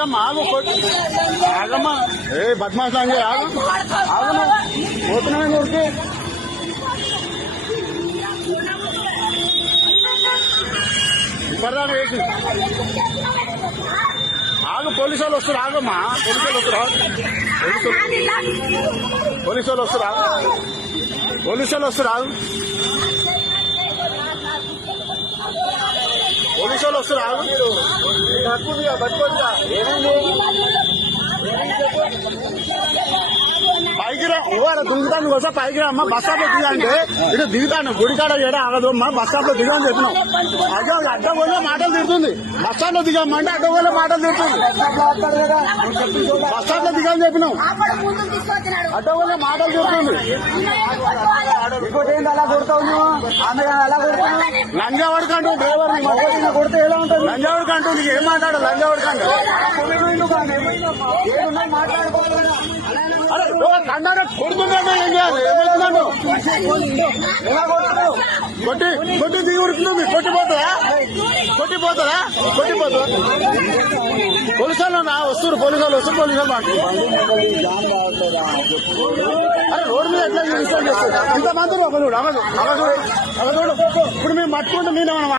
ఆగమ్మా ఆగు కొట్టు. ఏ బద్మాష్ లాంటి ఆగు. ఆగమ్మా. పోతున్నామే ఊరికి? ఇప్పటిదాకా వేసి. ఆగు పోలీసు వాళ్ళు వస్తారు ఆగమ్మా. పోలీసు వాళ్ళు వస్తారు పోలీసు వాళ్ళు- వస్తారు పోలీసు వాళ్ళు వస్తారు ఆగు. పోలీసు వాళ్ళు వస్తారు ఆగు. పట్టుకుందిగా పట్టుకోవచ్చుగా ఏమైంది పైకి రా ఓ అలా కోసం పైకి రా అమ్మ బస్ స్టాప్ దిగంటే ఇటు దిగుతాను. గుడికాడ ఏడ ఆగదు అమ్మ బస్ స్టాప్లో దిగని చెప్పినాం అడ్డ అడ్డ పోలే మాటలు తిడుతుంది. బస్ స్టాప్లో దిగమ్మంటే అడ్డ పోలే మాటలు తిడుతుంది. బస్ స్టాప్లో దిగని చెప్పినాం అడ్డ పోలే మాటలు తిడుతుంది. ఇంకోటి ఏంటి అలా కొడతావు నువ్వు ఆమె అలా కొడతావు లంజావాడి కంటూ డ్రైవర్ కొడితే ఎలా ఉంటుంది లంజావాడి కంటూ నీకు ఏం మాట్లాడు మాట్లాడుకోవాలి కొడుతుందా ఏం చేయాలి ఏమవుతున్నాను కొట్టి కొట్టి దిగి ఉడుకుతుంది కొట్టిపోతుందా కొట్టిపోతుందా కొట్టిపోతుందా పోలీసు వాళ్ళు నా వస్తారు పోలీసు వాళ్ళు వస్తారు పోలీసు వాళ్ళు మాకు అరే రోడ్డు చేస్తారు ఇంతమంది ఇప్పుడు మేము పట్టుకుంటే మేము